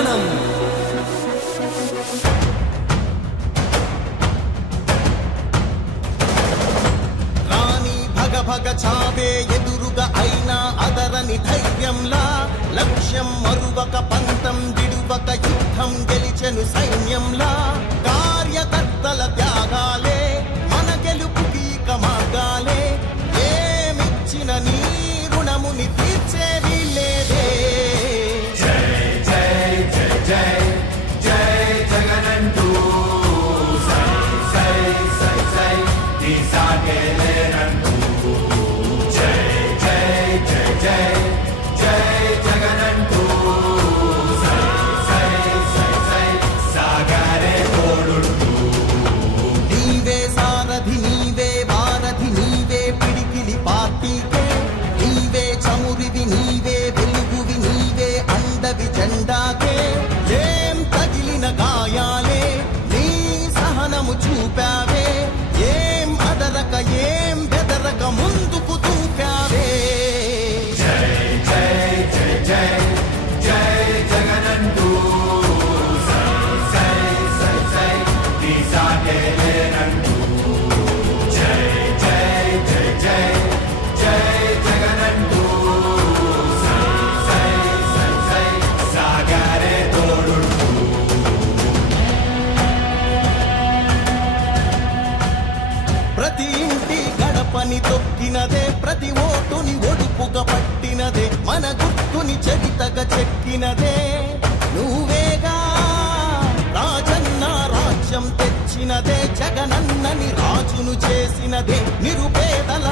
వందనం. రాణి భగ భగ చావే ఎదురుగా అయినా అదరని ధైర్యంలా, లక్ష్యం మరువక పంతం విడువక యుద్ధం గెలిచెను సైన్యంలా, కార్యకర్తల త్యాగాలే మన గెలుపుకి మార్గాలే, ఏమిచ్చిన నీ రుణముని తీర్చేది లేదే. జై జై జై జై జై జగనంటూ సై సై సై సై నీ సాగే లేనంటూ. జై జై జై జై జై జగనంటూ సై సై సై సై సాగరే తోడుంటూ. నీవే సారథి నీవే వారధి నీవే పిడికిలి పార్టీకే, నీవే చమురివి నీవే వెలుగువి నీవే అండవి జెండాకే, ఏం తగిలిన గాయాలే నీ సహనము చూపావే, ఏం అదరక ఏం బెదరక ముందుకు దూకావే. జై జై జై జై జై జగనంటూ సై సై సై సై నీ సాగే లేనంటూ. జై జై జై జై జై జగనంటూ సై సై సై సై సాగరే తోడుంటూ. ప్రతి ఇంటి గడపని తొక్కినదే, ప్రతి ఓటుని ఒడుపుగా పట్టినదే, మన గుర్తుని చరితగా చెక్కినదే నువ్వేగా. రాజన్న రాజ్యం తెచ్చినదే, జగనన్నని రాజును చేసినదే, నిరుపేదల